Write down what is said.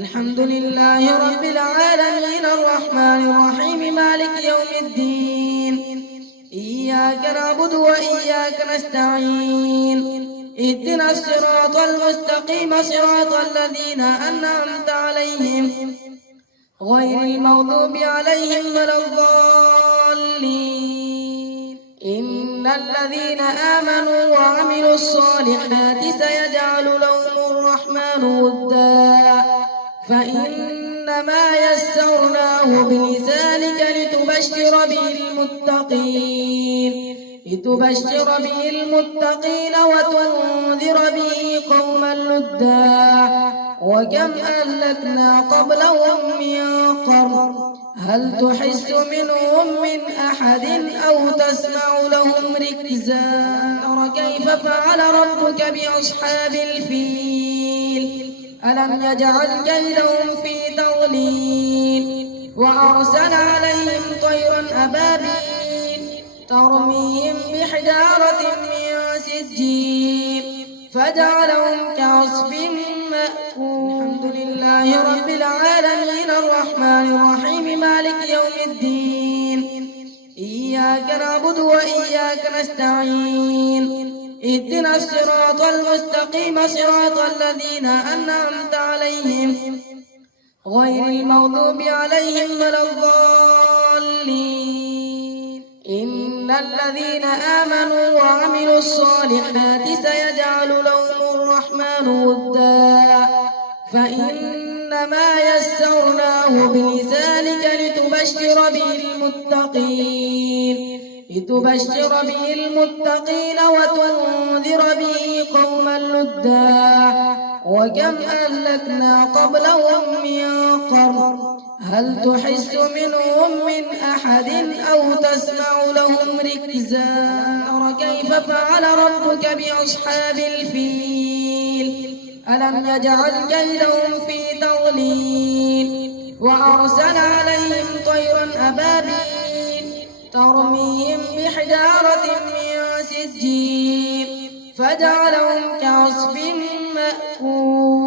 الحمد لله رب العالمين الرحمن الرحيم مالك يوم الدين إياك نعبد وإياك نستعين اهدنا الصراط المستقيم صراط الذين أنعمت عليهم غير المغضوب عليهم ولا الضالين. إن الذين آمنوا وعملوا الصالحات سيجعل لهم الرحمن ودا فإنما يسرناه بلسانك لتبشر به المتقين وتنذر به قوما لدا وكم أهلكنا قبلهم من قرن هل تحس منهم من أحد أو تسمع لهم ركزا. كيف فعل ربك بأصحاب الفيل ألم يجعل كيدهم في تضليل وأرسل عليهم طيرا أبابيل ترميهم بحجارة من سجيل فجعلهم كعصف مأكول. الحمد لله رب العالمين الرحمن الرحيم مالك يوم الدين إياك نعبد وإياك نستعين اهدنا الصراط المستقيم صراط الذين أنعمت عليهم غير المغضوب عليهم ولا الضالين. إن الذين آمنوا وعملوا الصالحات سيجعل لهم الرحمن ودا فإنما يسرناه بلسانك لتبشر به المتقين وتنذر به قوما لدا وكم أهلكنا قبلهم من قرن هل تحس منهم من أحد أو تسمع لهم ركزا. كيف فعل ربك بأصحاب الفيل ألم يجعل كيدهم في تضليل وأرسل عليهم طيرا أبابيل ترميهم بحجارة من سجيل فجعلهم كعصف مأكول.